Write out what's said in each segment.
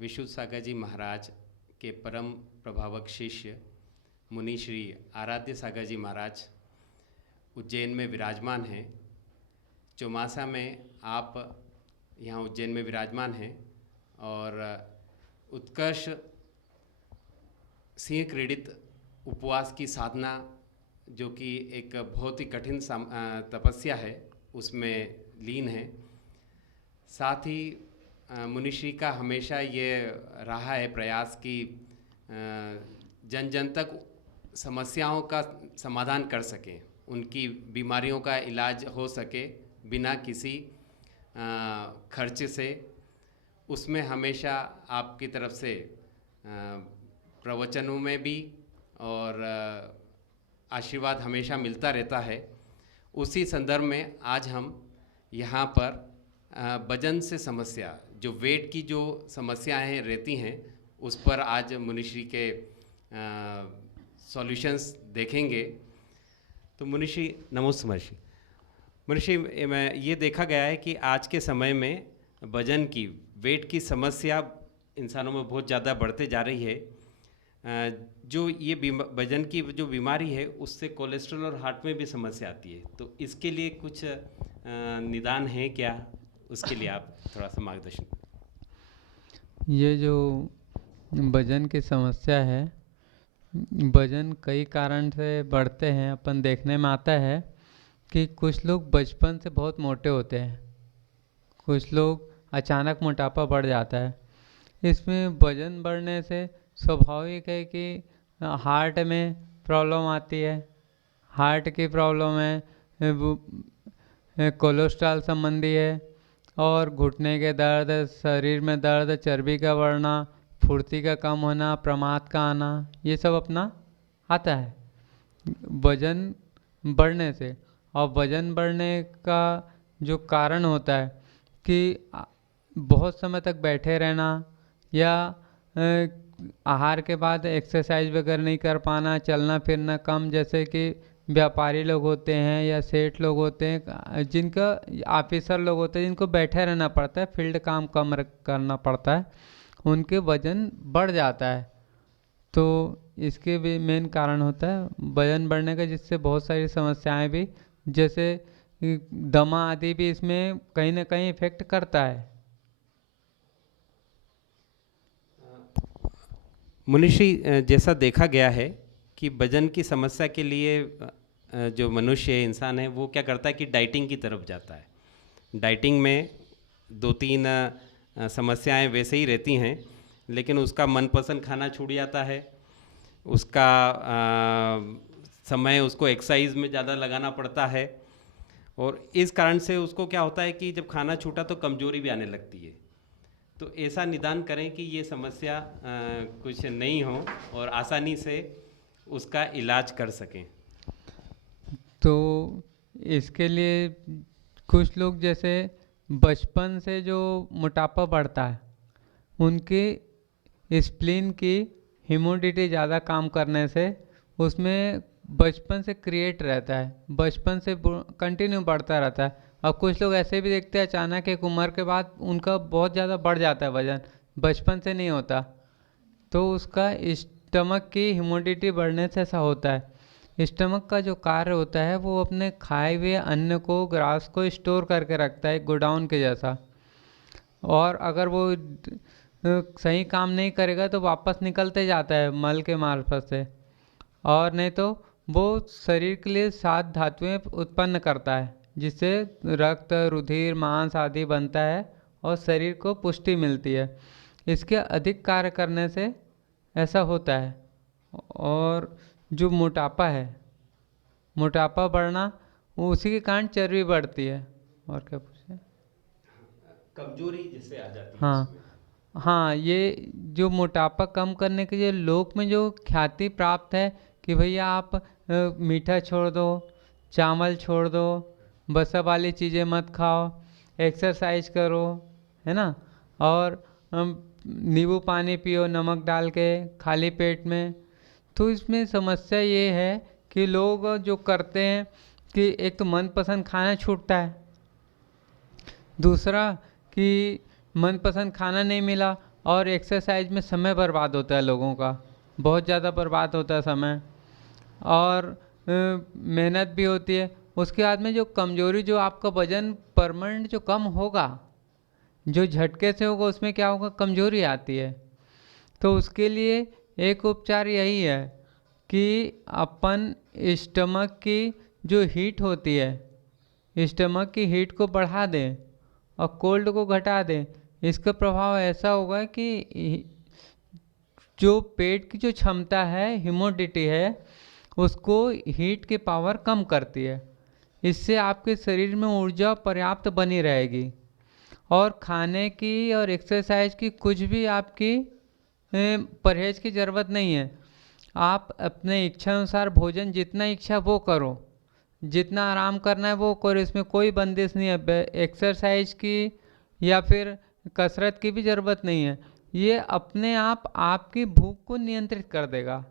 विशुद्ध सागर जी महाराज के परम प्रभावक शिष्य मुनि श्री आराध्य सागर जी महाराज उज्जैन में विराजमान हैं। चौमासा में आप यहाँ उज्जैन में विराजमान हैं और उत्कर्ष सिंह क्रीडित उपवास की साधना, जो कि एक बहुत ही कठिन तपस्या है, उसमें लीन है। साथ ही मुनिश्री का हमेशा ये रहा है प्रयास कि जन जन तक समस्याओं का समाधान कर सकें, उनकी बीमारियों का इलाज हो सके बिना किसी खर्च से। उसमें हमेशा आपकी तरफ से प्रवचनों में भी और आशीर्वाद हमेशा मिलता रहता है। उसी संदर्भ में आज हम यहाँ पर वजन से समस्या, जो वेट की जो समस्याएं रहती हैं, उस पर आज मुनिश्री के सॉल्यूशंस देखेंगे। तो मुनिश्री नमोस्तु महर्षि। मुनिश्री, मैं ये देखा गया है कि आज के समय में वजन की, वेट की समस्या इंसानों में बहुत ज़्यादा बढ़ते जा रही है। जो ये वजन की जो बीमारी है, उससे कोलेस्ट्रॉल और हार्ट में भी समस्या आती है। तो इसके लिए कुछ निदान है क्या? उसके लिए आप थोड़ा सा मार्गदर्शन। ये जो वजन की समस्या है, वजन कई कारण से बढ़ते हैं। अपन देखने में आता है कि कुछ लोग बचपन से बहुत मोटे होते हैं, कुछ लोग अचानक मोटापा बढ़ जाता है। इसमें वजन बढ़ने से स्वाभाविक है कि हार्ट में प्रॉब्लम आती है। हार्ट की प्रॉब्लम है, कोलेस्ट्रॉल संबंधी है, और घुटने के दर्द, शरीर में दर्द, चर्बी का बढ़ना, फुर्ती का कम होना, प्रमाद का आना, ये सब अपना आता है वजन बढ़ने से। और वजन बढ़ने का जो कारण होता है कि बहुत समय तक बैठे रहना, या आहार के बाद एक्सरसाइज वगैरह नहीं कर पाना, चलना फिरना कम, जैसे कि व्यापारी लोग होते हैं या सेठ लोग होते हैं, जिनका ऑफिसर लोग होते हैं, जिनको बैठे रहना पड़ता है, फील्ड काम कम करना पड़ता है, उनके वजन बढ़ जाता है। तो इसके भी मेन कारण होता है वजन बढ़ने का, जिससे बहुत सारी समस्याएं भी, जैसे दमा आदि भी इसमें कहीं ना कहीं इफेक्ट करता है। मुनिश्री, जैसा देखा गया है कि वजन की समस्या के लिए जो मनुष्य इंसान है, वो क्या करता है कि डाइटिंग की तरफ जाता है। डाइटिंग में 2-3 समस्याएं वैसे ही रहती हैं, लेकिन उसका मनपसंद खाना छूट जाता है, उसका समय उसको एक्सरसाइज में ज़्यादा लगाना पड़ता है, और इस कारण से उसको क्या होता है कि जब खाना छूटा तो कमजोरी भी आने लगती है। तो ऐसा निदान करें कि ये समस्या कुछ नहीं हो और आसानी से उसका इलाज कर सकें। तो इसके लिए कुछ लोग, जैसे बचपन से जो मोटापा बढ़ता है, उनके स्प्लीन की ह्यूमिडिटी ज़्यादा काम करने से उसमें बचपन से क्रिएट रहता है, बचपन से कंटिन्यू बढ़ता रहता है। अब कुछ लोग ऐसे भी देखते हैं अचानक एक उम्र के बाद उनका बहुत ज़्यादा बढ़ जाता है वजन, बचपन से नहीं होता। तो उसका स्टमक की ह्यूमिडिटी बढ़ने से ऐसा होता है। स्टमक का जो कार्य होता है, वो अपने खाए हुए अन्न को, ग्रास को स्टोर करके रखता है, गोडाउन के जैसा। और अगर वो सही काम नहीं करेगा तो वापस निकलते जाता है मल के मार्फत से, और नहीं तो वो शरीर के लिए 7 धातुएं उत्पन्न करता है, जिससे रक्त, रुधिर, मांस आदि बनता है और शरीर को पुष्टि मिलती है। इसके अधिक कार्य करने से ऐसा होता है। और जो मोटापा है, मोटापा बढ़ना, उसी के कारण चर्बी बढ़ती है। और क्या पूछे? कमजोरी जिससे आ जाती है हाँ, उसमें। हाँ, ये जो मोटापा कम करने के लिए लोक में जो ख्याति प्राप्त है कि भैया आप मीठा छोड़ दो, चावल छोड़ दो, वसा वाली चीज़ें मत खाओ, एक्सरसाइज करो, है ना, और नींबू पानी पियो नमक डाल के खाली पेट में। तो इसमें समस्या ये है कि लोग जो करते हैं कि एक तो मनपसंद खाना छूटता है, दूसरा कि मनपसंद खाना नहीं मिला और एक्सरसाइज में समय बर्बाद होता है लोगों का, बहुत ज़्यादा बर्बाद होता है समय, और मेहनत भी होती है। उसके बाद में जो कमजोरी, जो आपका वजन परमानेंट जो कम होगा, जो झटके से होगा, उसमें क्या होगा, कमजोरी आती है। तो उसके लिए एक उपचार यही है कि अपन स्टमक की जो हीट होती है, स्टमक की हीट को बढ़ा दें और कोल्ड को घटा दें। इसका प्रभाव ऐसा होगा कि जो पेट की जो क्षमता है, ह्यूमिडिटी है, उसको हीट की पावर कम करती है। इससे आपके शरीर में ऊर्जा पर्याप्त बनी रहेगी और खाने की और एक्सरसाइज की कुछ भी आपकी परहेज की ज़रूरत नहीं है। आप अपने इच्छा अनुसार भोजन जितना इच्छा वो करो, जितना आराम करना है वो करो, इसमें कोई बंदिश नहीं है। एक्सरसाइज की या फिर कसरत की भी ज़रूरत नहीं है। ये अपने आप आपकी भूख को नियंत्रित कर देगा।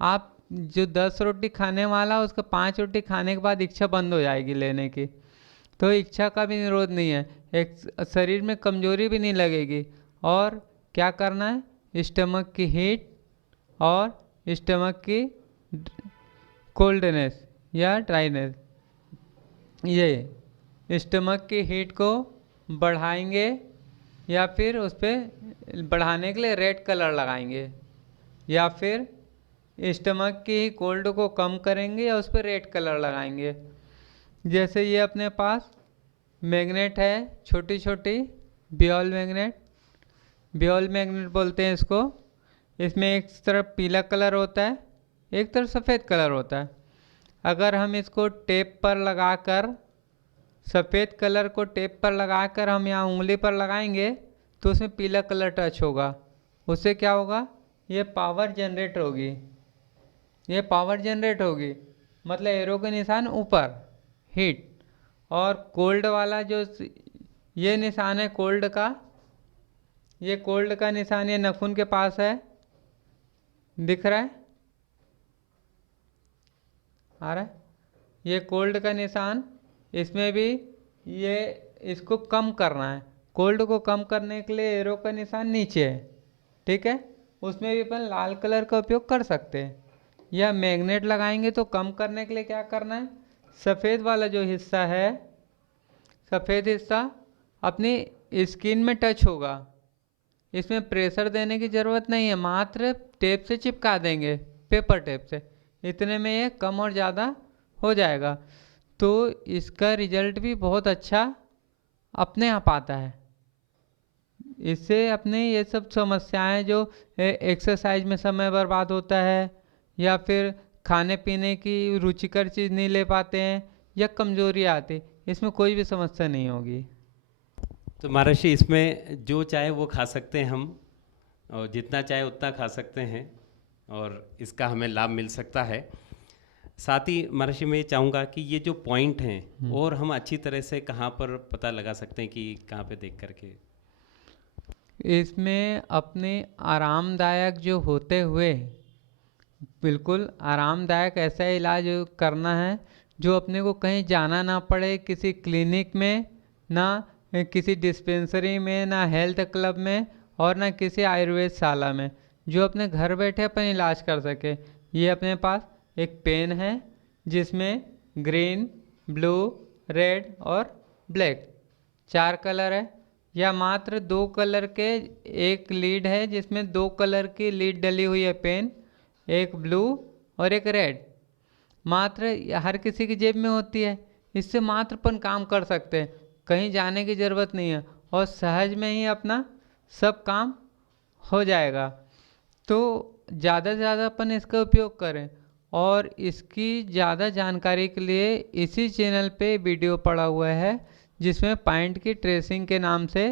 आप जो 10 रोटी खाने वाला, उसका 5 रोटी खाने के बाद इच्छा बंद हो जाएगी लेने की। तो इच्छा का भी निरोध नहीं है, एक शरीर में कमजोरी भी नहीं लगेगी। और क्या करना है, स्टमक की हीट और स्टमक की कोल्डनेस या ड्राइनेस, ये स्टमक की हीट को बढ़ाएंगे या फिर उस पर बढ़ाने के लिए रेड कलर लगाएंगे, या फिर स्टमक की कोल्ड को कम करेंगे या उस पर रेड कलर लगाएंगे। जैसे ये अपने पास मैग्नेट है, छोटी छोटी बियोल मैग्नेट, बियोल मैग्नेट बोलते हैं इसको। इसमें एक तरफ पीला कलर होता है, एक तरफ सफ़ेद कलर होता है। अगर हम इसको टेप पर लगाकर, सफ़ेद कलर को टेप पर लगाकर हम यहाँ उंगली पर लगाएंगे तो उसमें पीला कलर टच होगा। उससे क्या होगा, ये पावर जनरेट होगी, ये पावर जनरेट होगी, मतलब एरो के निशान ऊपर, हीट। और कोल्ड वाला जो ये निशान है कोल्ड का, ये कोल्ड का निशान ये नाखून के पास है, दिख रहा है, आ रहा है, ये कोल्ड का निशान। इसमें भी ये इसको कम करना है, कोल्ड को कम करने के लिए एरो का निशान नीचे है, ठीक है। उसमें भी अपन लाल कलर का उपयोग कर सकते हैं, या मैग्नेट लगाएंगे तो कम करने के लिए क्या करना है, सफ़ेद वाला जो हिस्सा है, सफ़ेद हिस्सा अपनी स्किन में टच होगा। इसमें प्रेशर देने की ज़रूरत नहीं है, मात्र टेप से चिपका देंगे, पेपर टेप से, इतने में ये कम और ज़्यादा हो जाएगा। तो इसका रिजल्ट भी बहुत अच्छा अपने आप आता है। इससे अपने ये सब समस्याएं जो एक्सरसाइज में समय बर्बाद होता है, या फिर खाने पीने की रुचिकर चीज़ नहीं ले पाते हैं, या कमजोरी आती, इसमें कोई भी समस्या नहीं होगी। तो महर्षि, इसमें जो चाहे वो खा सकते हैं हम, और जितना चाहे उतना खा सकते हैं, और इसका हमें लाभ मिल सकता है। साथ ही महर्षि, मैं ये चाहूँगा कि ये जो पॉइंट हैं और हम अच्छी तरह से कहाँ पर पता लगा सकते हैं कि कहाँ पे देख करके? इसमें अपने आरामदायक जो होते हुए, बिल्कुल आरामदायक ऐसा इलाज करना है जो अपने को कहीं जाना ना पड़े, किसी क्लिनिक में ना, किसी डिस्पेंसरी में ना, हेल्थ क्लब में, और ना किसी आयुर्वेदशाला में, जो अपने घर बैठे अपन इलाज कर सके। ये अपने पास एक पेन है जिसमें ग्रीन, ब्लू, रेड और ब्लैक 4 कलर है, या मात्र 2 कलर के एक लीड है जिसमें 2 कलर की लीड डली हुई है पेन, एक ब्लू और एक रेड। मात्र हर किसी की जेब में होती है, इससे मात्र अपन काम कर सकते हैं, कहीं जाने की ज़रूरत नहीं है, और सहज में ही अपना सब काम हो जाएगा। तो ज़्यादा से ज़्यादा अपन इसका उपयोग करें। और इसकी ज़्यादा जानकारी के लिए इसी चैनल पे वीडियो पड़ा हुआ है जिसमें पॉइंट की ट्रेसिंग के नाम से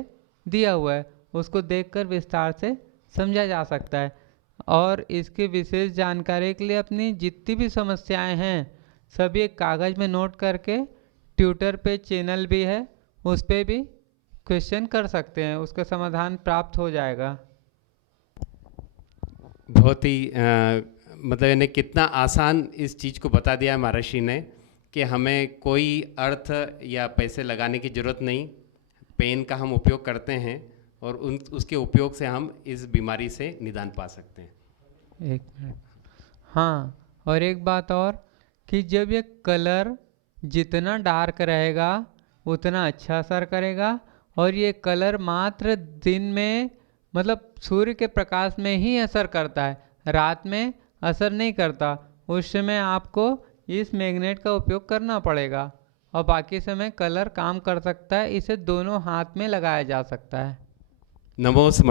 दिया हुआ है, उसको देखकर विस्तार से समझा जा सकता है। और इसकी विशेष जानकारी के लिए अपनी जितनी भी समस्याएं हैं सभी एक कागज़ में नोट करके, ट्विटर पे चैनल भी है, उस पर भी क्वेश्चन कर सकते हैं, उसका समाधान प्राप्त हो जाएगा। बहुत ही मतलब इन्हें कितना आसान इस चीज़ को बता दिया है महर्षि ने कि हमें कोई अर्थ या पैसे लगाने की ज़रूरत नहीं, पेन का हम उपयोग करते हैं और उसके उपयोग से हम इस बीमारी से निदान पा सकते हैं। एक मिनट। हाँ, और एक बात और कि जब ये कलर जितना डार्क रहेगा उतना अच्छा असर करेगा, और ये कलर मात्र दिन में मतलब सूर्य के प्रकाश में ही असर करता है, रात में असर नहीं करता। उस समय आपको इस मैग्नेट का उपयोग करना पड़ेगा, और बाकी समय कलर काम कर सकता है। इसे दोनों हाथ में लगाया जा सकता है। नमो स्मरण।